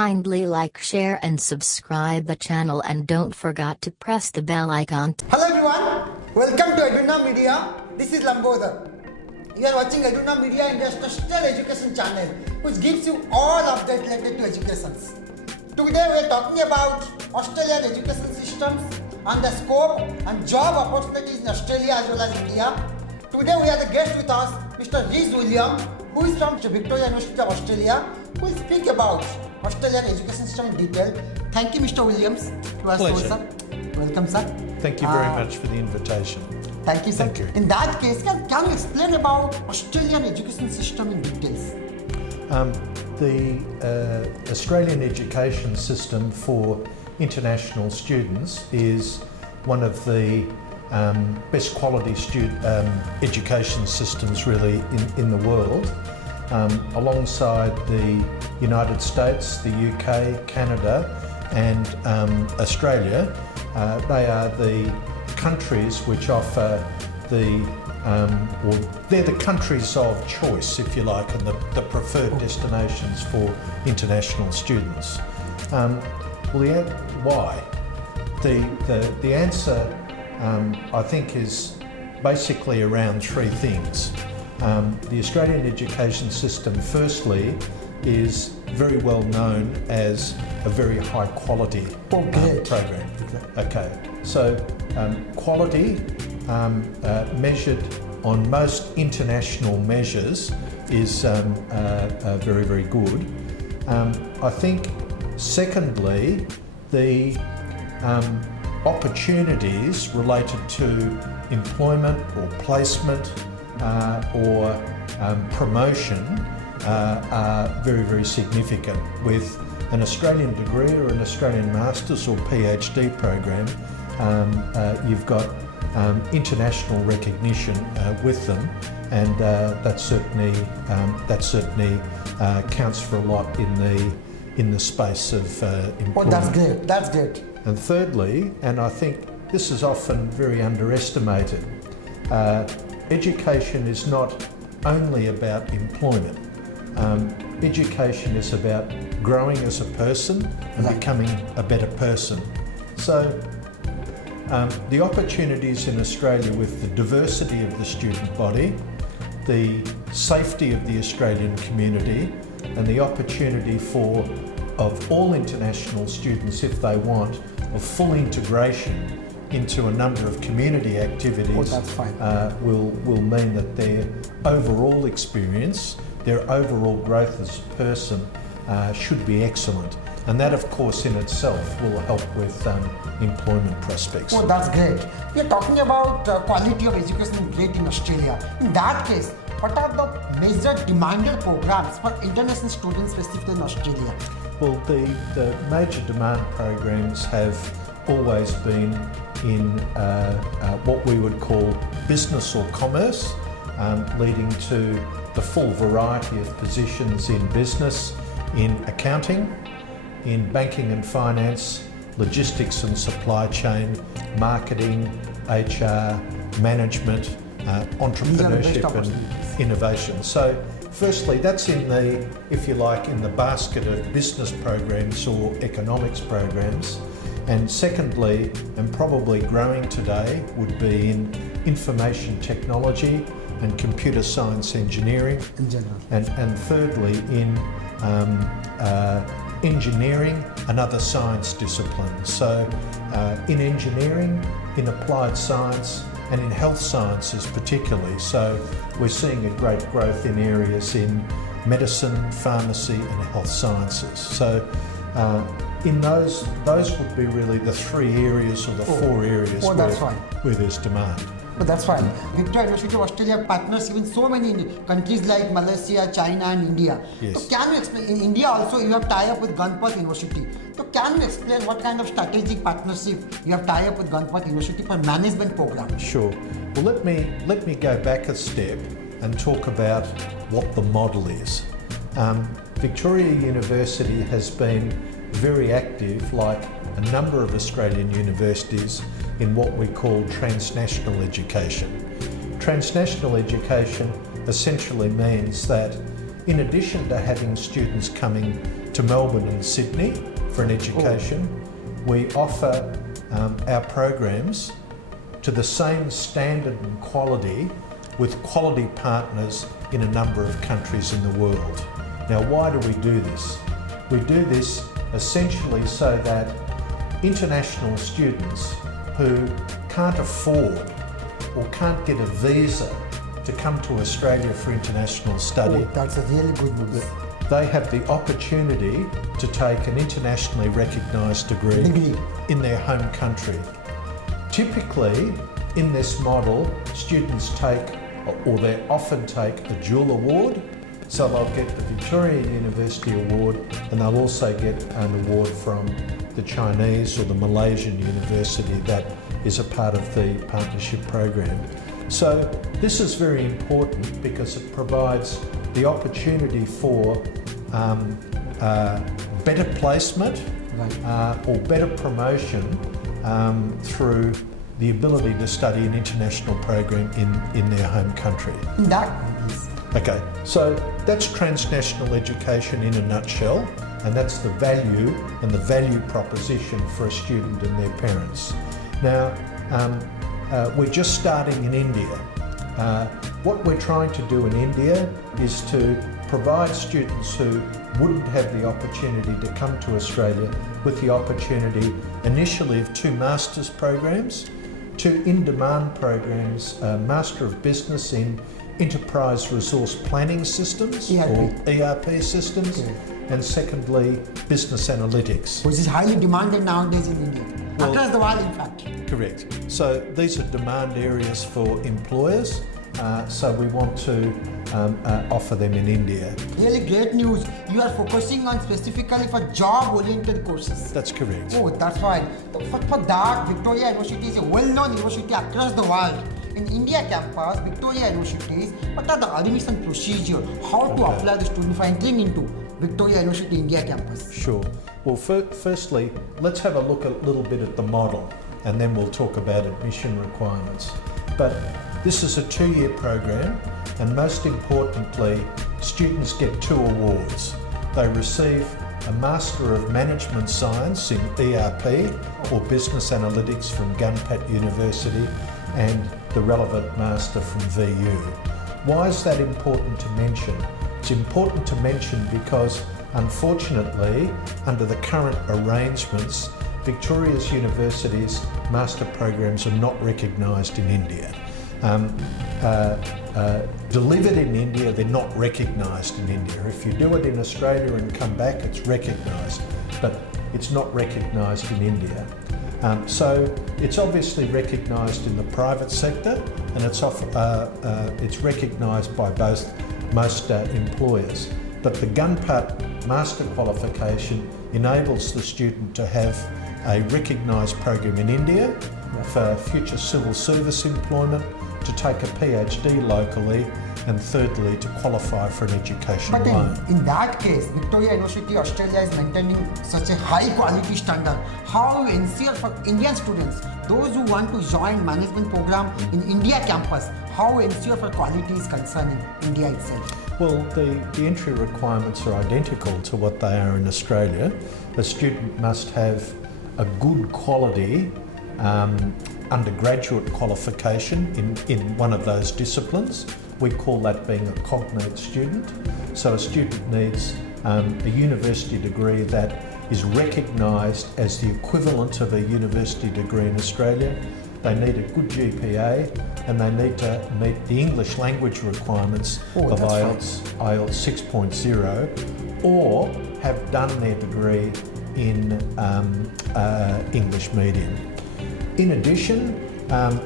Kindly like, share and subscribe the channel, and don't forget to press the bell icon. Hello everyone, welcome to EDUNOM MEDIA. This is Lambodhar. You are watching EDUNOM MEDIA, India's trusted education channel, which gives you all updates related to education. Today we are talking about Australian education systems and the scope and job opportunities in Australia as well as India. Today we have the guest with us, Mr. Rhys, who is from Victoria University of Australia, who will speak about Australian education system in detail. Thank you, Mr. Williams. Pleasure. Welcome, sir. Thank you very much for the invitation. Thank you, sir. Thank you. In that case, can you explain about Australian education system in details? The Australian education system for international students is one of the best quality education systems really in the world. Alongside the United States, the UK, Canada and Australia, they are the countries which offer they're the countries of choice, if you like, and the preferred destinations for international students. Why? The answer, I think, is basically around three things. The Australian education system, firstly, is very well known as a very high quality program. Okay, so quality measured on most international measures is very, very good. I think, secondly, the opportunities related to employment or placement or promotion are very, very significant. With an Australian degree or an Australian Masters or PhD program, you've got international recognition with them, and that certainly counts for a lot in the space of employment. Oh, that's great. That's great. And thirdly, and I think this is often very underestimated, education is not only about employment. Education is about growing as a person and becoming a better person. So the opportunities in Australia with the diversity of the student body, the safety of the Australian community, and the opportunity of all international students, if they want, of full integration into a number of community activities will mean that their overall experience, their overall growth as a person should be excellent. And that, of course, in itself will help with employment prospects. Oh, that's great. We are talking about quality of education great in Australia. In that case, what are the major demanded programs for international students specifically in Australia? Well, the major demand programs have always been in what we would call business or commerce, leading to the full variety of positions in business, in accounting, in banking and finance, logistics and supply chain, marketing, HR, management, entrepreneurship and innovation. So firstly, that's in the, if you like, in the basket of business programs or economics programs. And secondly, and probably growing today, would be in information technology and computer science engineering. In general. And thirdly, in engineering and other science disciplines. So in engineering, in applied science, and in health sciences particularly. So we're seeing a great growth in areas in medicine, pharmacy and health sciences. So in those would be really the three areas or the four areas where there's demand. But that's fine. Victoria University of Australia partners in so many countries like Malaysia, China and India. Yes. So can you explain, in India also you have tie-up with Ganpati University. So can you explain what kind of strategic partnership you have tie-up with Ganpati University for management program? Sure. Well, let me go back a step and talk about what the model is. Victoria University has been very active, like a number of Australian universities, in what we call transnational education. Transnational education essentially means that in addition to having students coming to to Melbourne and Sydney for an education. We offer our programs to the same standard and quality with quality partners in a number of countries in the world. Now, why do we do this? We do this essentially so that international students who can't afford or can't get a visa to come to Australia for international study, That's a really good news. they have the opportunity to take an internationally recognised degree in their home country. Typically, in this model, students take, or they often take, a dual award. So they'll get the Victoria University Award and they'll also get an award from the Chinese or the Malaysian university that is a part of the partnership program. So this is very important because it provides the opportunity for better placement or better promotion through the ability to study an international program in their home country. Okay, so that's transnational education in a nutshell, and that's the value and the value proposition for a student and their parents. Now, we're just starting in India. What we're trying to do in India is to provide students who wouldn't have the opportunity to come to Australia with the opportunity initially of 2 master's programs, 2 in-demand programs, Master of Business in Enterprise Resource Planning Systems or ERP systems, and secondly, Business Analytics. Which is highly demanded nowadays in India. Across the world, in fact. Correct. So these are demand areas for employers, so we want to offer them in India. Really great news. You are focusing on specifically for job-oriented courses. That's correct. That's right. For that, Victoria University is a well-known university across the world. In India campus, Victoria Universities, what are the admission procedure? How to apply the student for entering into Victoria University India campus? Sure. Well, firstly, let's have a look a little bit at the model, and then we'll talk about admission requirements. But this is a 2-year program, and most importantly, students get 2 awards. They receive a Master of Management Science in ERP or Business Analytics from Gunpat University, and the relevant Master from VU. Why is that important to mention? It's important to mention because, unfortunately, under the current arrangements, Victoria's universities' master programs are not recognised in India. Delivered in India, they're not recognised in India. If you do it in Australia and come back, it's recognised, but it's not recognised in India. So it's obviously recognised in the private sector, and it's recognised by most employers. But the Gunpat Master Qualification enables the student to have a recognised program in India for future civil service employment, to take a PhD locally, and thirdly, to qualify for an education loan. But in that case, Victoria University Australia is maintaining such a high quality standard. How you ensure for Indian students, those who want to join management program in India campus, how you ensure for quality is concerned in India itself? Well, the entry requirements are identical to what they are in Australia. A student must have a good quality undergraduate qualification in one of those disciplines. We call that being a cognate student. So a student needs a university degree that is recognised as the equivalent of a university degree in Australia. They need a good GPA, and they need to meet the English language requirements of IELTS 6.0, or have done their degree in English medium. In addition,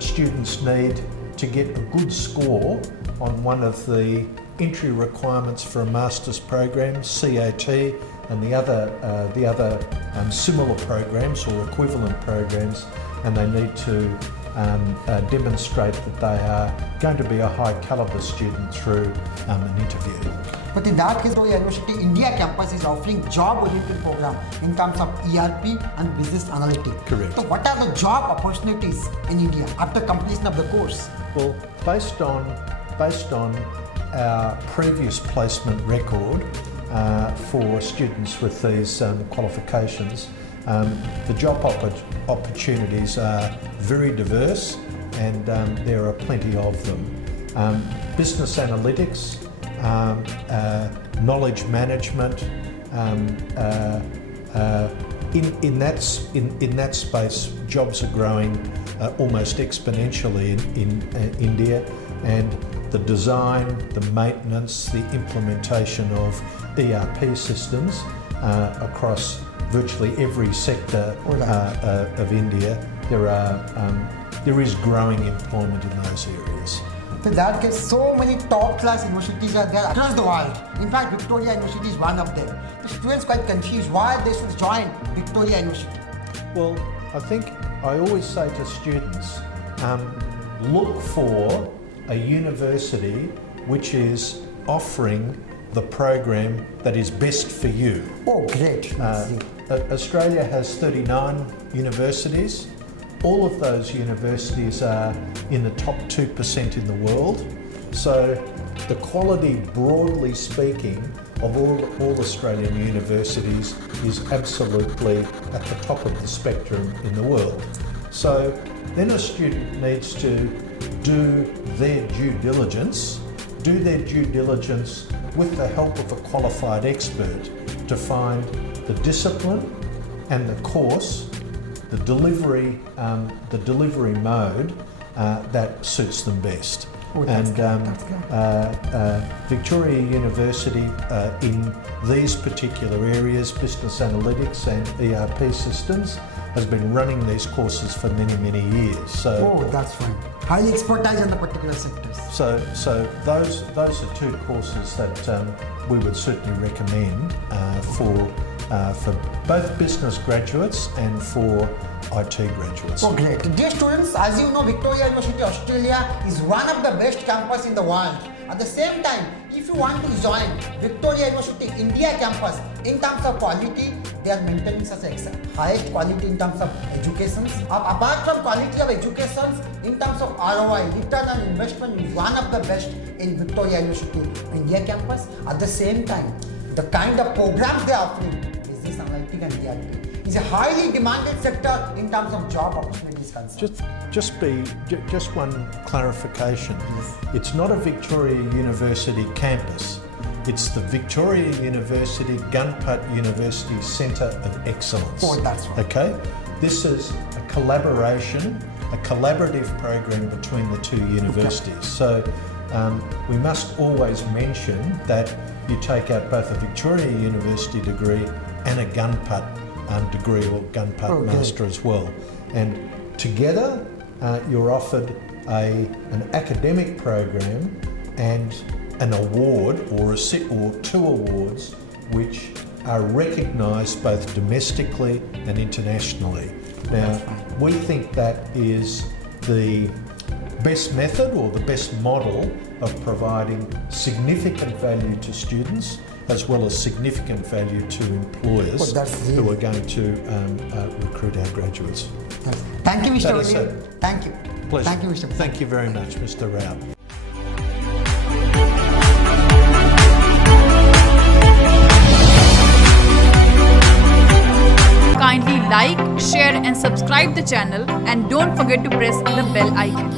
students need to get a good score on one of the entry requirements for a master's program, CAT, and the other similar programs or equivalent programs, and they need to demonstrate that they are going to be a high calibre student through an interview. But in that case, Victoria University India campus is offering job-oriented program in terms of ERP and business analytics. Correct. So what are the job opportunities in India after completion of the course? Well, based on our previous placement record for students with these qualifications. The job opportunities are very diverse, and there are plenty of them. Business analytics, knowledge management, in that space, jobs are growing almost exponentially in India, and the design, the maintenance, the implementation of ERP systems across virtually every sector of India, there is growing employment in those areas. So that case, so many top-class universities are there across the world. In fact, Victoria University is one of them. The students quite confused why they should join Victoria University. Well, I think I always say to students, look for a university which is offering the program that is best for you. Oh, great. Australia has 39 universities. All of those universities are in the top 2% in the world. So the quality, broadly speaking, of all Australian universities is absolutely at the top of the spectrum in the world. So then a student needs to do their due diligence with the help of a qualified expert to find the discipline and the course, the delivery mode that suits them best. Victoria University in these particular areas, business analytics and ERP systems, has been running these courses for many years. So, that's fine. Highly expertise in the particular sectors. So those are two courses that we would certainly recommend for both business graduates and for IT graduates. Oh, great. Dear students, as you know, Victoria University Australia is one of the best campus in the world. At the same time, if you want to join Victoria University India campus, in terms of quality, they are maintaining such highest quality in terms of education. Apart from quality of education, in terms of ROI, return on investment, is one of the best in Victoria University India campus. At the same time, the kind of programs they are offering, business analytics and ERP, is a highly demanded sector in terms of job opportunities concerned. Just one clarification. Yes. It's not a Victoria University campus. It's the Victoria University Gunput University Centre of Excellence. Oh, that's right. Okay? This is a collaboration, a collaborative program between the two universities. Okay. So we must always mention that you take out both a Victoria University degree and a Gunput degree or Gunput Master as well. And together you're offered an academic program and an award or two awards which are recognised both domestically and internationally. Now, we think that is the best method or the best model of providing significant value to students as well as significant value to employers who are going to recruit our graduates. Thank you, Mr. William. Thank you. Pleasure. Thank you, Mr. Thank you very much, Mr. Rao. Kindly like, share and subscribe the channel, and don't forget to press the bell icon.